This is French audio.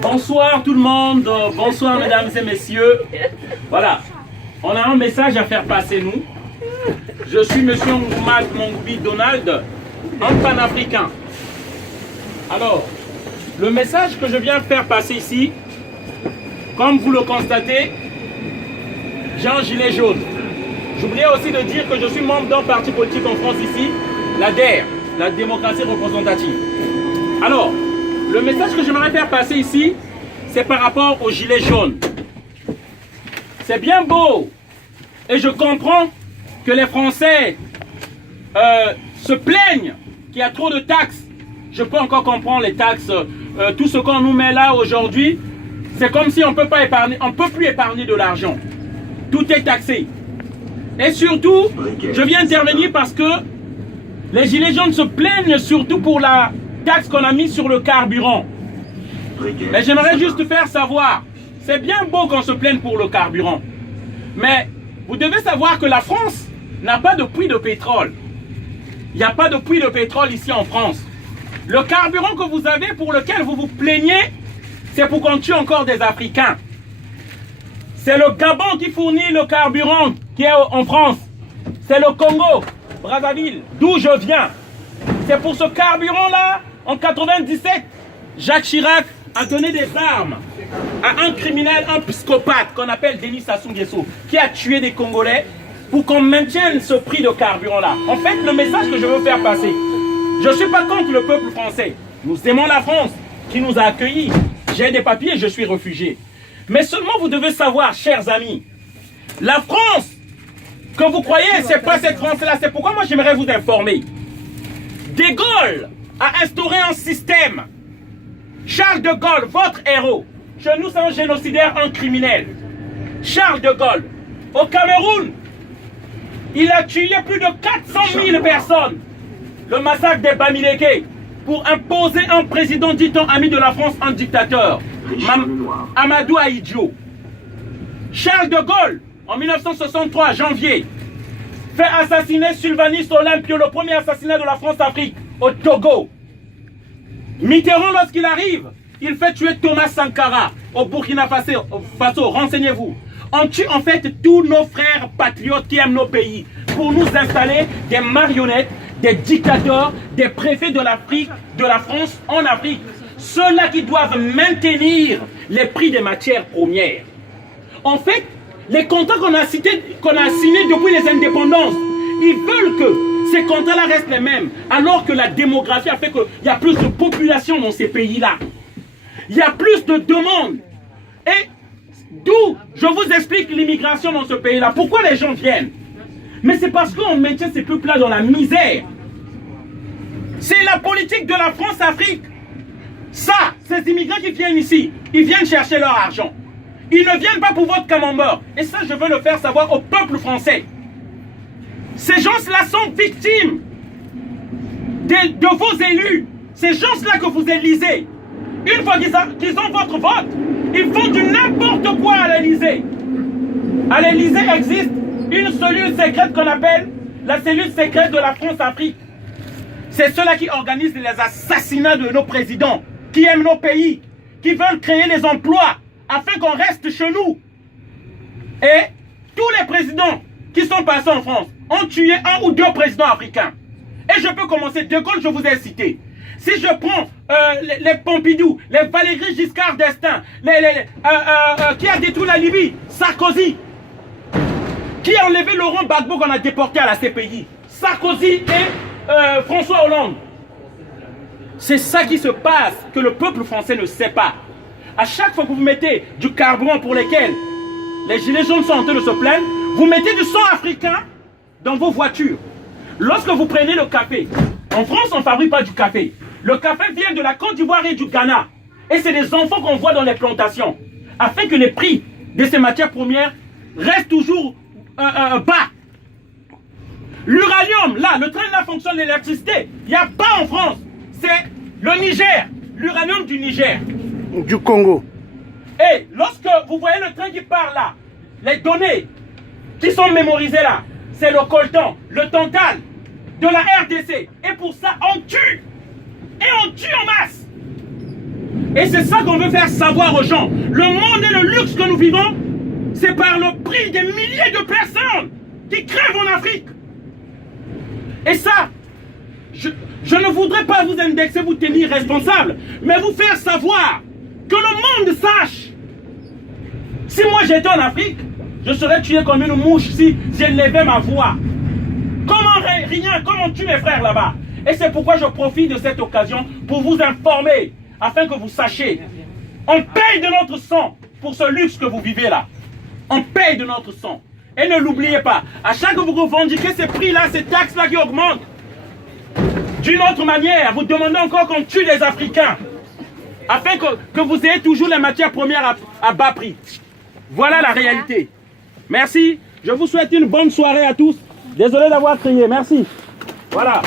Bonsoir tout le monde, bonsoir mesdames et messieurs. Voilà, on a un message à faire passer nous. Je suis monsieur Ngoumad Mongoubi Donald, un panafricain. Alors, le message que je viens faire passer ici, comme vous le constatez, j'ai un gilet jaune. J'oubliais aussi de dire que je suis membre d'un parti politique en France ici, la DER, la démocratie représentative. Alors, le message que j'aimerais faire passer ici, c'est par rapport au gilet jaune. C'est bien beau, et je comprends que les Français se plaignent qu'il y a trop de taxes. Je peux encore comprendre les taxes, tout ce qu'on nous met là aujourd'hui, c'est comme si on peut pas épargner, on peut plus épargner de l'argent. Tout est taxé. Et surtout, je viens intervenir parce que les gilets jaunes se plaignent surtout pour la taxe qu'on a mise sur le carburant. Mais j'aimerais juste faire savoir, c'est bien beau qu'on se plaigne pour le carburant, mais vous devez savoir que la France n'a pas de puits de pétrole. Il n'y a pas de puits de pétrole ici en France. Le carburant que vous avez, pour lequel vous vous plaignez, c'est pour qu'on tue encore des Africains. C'est le Gabon qui fournit le carburant qui est en France. C'est le Congo, Brazzaville, d'où je viens. C'est pour ce carburant-là, en 97, Jacques Chirac a donné des armes à un criminel, un psychopathe qu'on appelle Denis Sassou Nguesso, qui a tué des Congolais pour qu'on maintienne ce prix de carburant-là. En fait, le message que je veux faire passer, je ne suis pas contre le peuple français. Nous aimons la France qui nous a accueillis. J'ai des papiers, je suis réfugié. Mais seulement vous devez savoir, chers amis, la France que vous croyez, c'est pas cette France-là. C'est pourquoi moi j'aimerais vous informer. De Gaulle a instauré un système. Charles de Gaulle, votre héros, chez nous c'est un génocidaire, un criminel. Charles de Gaulle, au Cameroun, il a tué plus de 400 000 personnes. Le massacre des Bamileke, pour imposer un président dit-on ami de la France, un dictateur. Amadou Ahidjo. Charles de Gaulle, en 1963, janvier, fait assassiner Sylvanus Olympio, le premier assassinat de la France-Afrique, au Togo. Mitterrand, lorsqu'il arrive, il fait tuer Thomas Sankara au Burkina Faso. Renseignez-vous. On tue en fait tous nos frères patriotes qui aiment nos pays pour nous installer des marionnettes, des dictateurs, des préfets de l'Afrique, de la France en Afrique. Ceux-là qui doivent maintenir les prix des matières premières. En fait, les contrats qu'on a signés depuis les indépendances, ils veulent que ces contrats-là restent les mêmes, alors que la démographie a fait qu'il y a plus de population dans ces pays-là. Il y a plus de demandes. Et d'où je vous explique l'immigration dans ce pays-là. Pourquoi les gens viennent? Mais c'est parce qu'on maintient ces peuples-là dans la misère. C'est la politique de la France-Afrique. Ça, ces immigrants qui viennent ici, ils viennent chercher leur argent. Ils ne viennent pas pour votre camembert. Et ça, je veux le faire savoir au peuple français. Ces gens-là sont victimes de vos élus. Ces gens-là que vous élisez. Une fois qu'ils ont votre vote, ils font du n'importe quoi à l'Élysée. À l'Élysée existe une cellule secrète qu'on appelle la cellule secrète de la France-Afrique. C'est ceux-là qui organisent les assassinats de nos présidents, qui aiment nos pays, qui veulent créer les emplois afin qu'on reste chez nous. Et tous les présidents qui sont passés en France ont tué un ou deux présidents africains. Et je peux commencer. De Gaulle, je vous ai cité. Si je prends les Pompidou, les Valéry Giscard d'Estaing, qui a détruit la Libye, Sarkozy, qui a enlevé Laurent Gbagbo qu'on a déporté à la CPI, Sarkozy et François Hollande. C'est ça qui se passe, que le peuple français ne sait pas. À chaque fois que vous mettez du carburant pour lesquels les gilets jaunes sont en train de se plaindre, vous mettez du sang africain dans vos voitures. Lorsque vous prenez le café, en France on ne fabrique pas du café. Le café vient de la Côte d'Ivoire et du Ghana. Et c'est des enfants qu'on voit dans les plantations. Afin que les prix de ces matières premières restent toujours bas. L'uranium, là, le train là fonctionne l'électricité. Il n'y a pas en France. C'est le Niger, l'uranium du Niger. Du Congo. Et lorsque vous voyez le train qui part là, les données qui sont mémorisées là, c'est le coltan, le tantal de la RDC. Et pour ça, on tue. Et on tue en masse. Et c'est ça qu'on veut faire savoir aux gens. Le monde et le luxe que nous vivons, c'est par le prix des milliers de personnes qui crèvent en Afrique. Et ça, je ne voudrais pas vous indexer, vous tenir responsable, mais vous faire savoir, que le monde sache. Si moi j'étais en Afrique, je serais tué comme une mouche si j'élevais ma voix. Comment rien, comment on tue mes frères là-bas? Et c'est pourquoi je profite de cette occasion pour vous informer, afin que vous sachiez. On paye de notre sang pour ce luxe que vous vivez là. On paye de notre sang. Et ne l'oubliez pas, à chaque que vous revendiquez ces prix-là, ces taxes-là qui augmentent, d'une autre manière, vous demandez encore qu'on tue les Africains, afin que vous ayez toujours les matières premières à bas prix. Voilà la réalité. Merci. Je vous souhaite une bonne soirée à tous. Désolé d'avoir crié. Merci. Voilà.